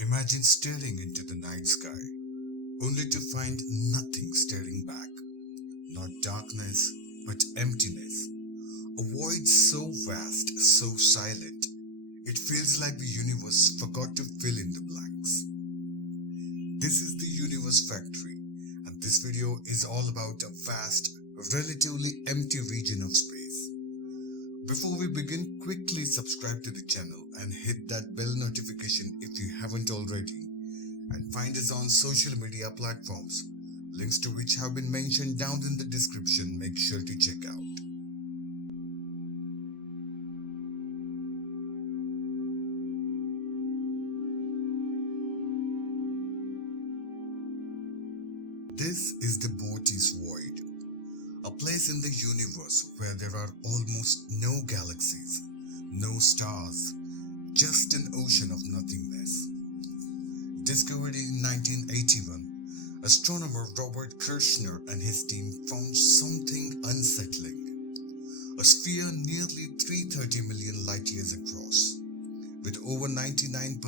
Imagine staring into the night sky, only to find nothing staring back. Not darkness, but emptiness. A void so vast, so silent, it feels like the universe forgot to fill in the blanks. This is the Universe Factory, and this video is all about a vast, relatively empty region of space. Before we begin, quickly subscribe to the channel and hit that bell notification if you haven't already. And find us on social media platforms, links to which have been mentioned down in the description. Make sure to check out. This is the Boötes Void, a place in the universe where there are almost no galaxies, no stars, just an ocean of nothingness. Discovered in 1981, astronomer Robert Kirshner and his team found something unsettling. A sphere nearly 330 million light years across, with over 99%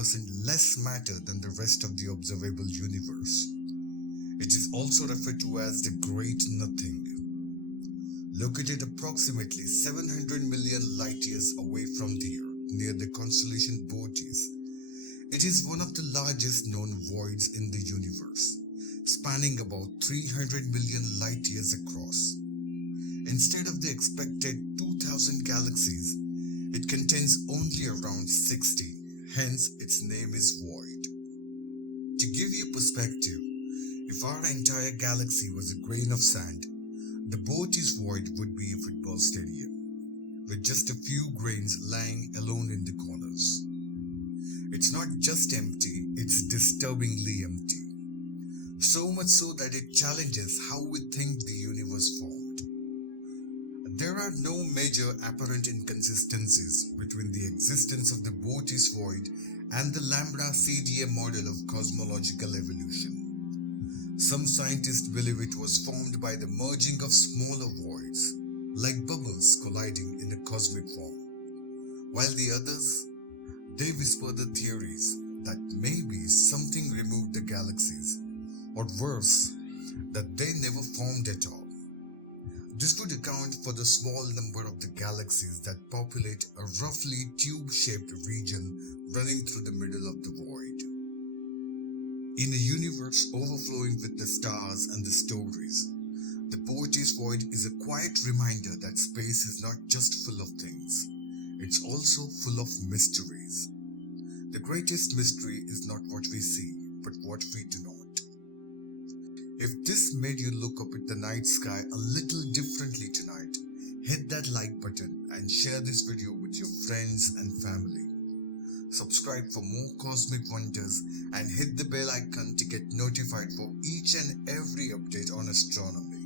less matter than the rest of the observable universe. It is also referred to as the Great Nothing. Located approximately 700 million light years away from the Earth, near the constellation Boötes, it is one of the largest known voids in the universe, spanning about 300 million light years across. Instead of the expected 2000 galaxies, it contains only around 60, hence its name is Void. To give you perspective, if our entire galaxy was a grain of sand, the Boötes Void would be a football stadium, with just a few grains lying alone in the corners. It's not just empty, it's disturbingly empty. So much so that it challenges how we think the universe formed. There are no major apparent inconsistencies between the existence of the Boötes Void and the Lambda CDA model of cosmological evolution. Some scientists believe it was formed by the merging of smaller voids, like bubbles colliding in a cosmic form, while the others, they whisper the theories that maybe something removed the galaxies, or worse, that they never formed at all. This would account for the small number of the galaxies that populate a roughly tube-shaped region running through the middle of the void. In a universe overflowing with the stars and the stories, the Boötes Void is a quiet reminder that space is not just full of things, it's also full of mysteries. The greatest mystery is not what we see, but what we do not. If this made you look up at the night sky a little differently tonight, hit that like button and share this video with your friends and family. Subscribe for more cosmic wonders and hit the bell icon to get notified for each and every update on astronomy.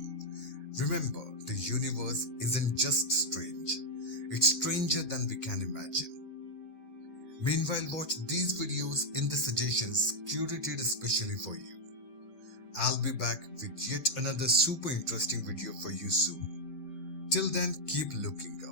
Remember, the universe isn't just strange, it's stranger than we can imagine. Meanwhile, watch these videos in the suggestions curated especially for you. I'll be back with yet another super interesting video for you soon. Till then, keep looking up.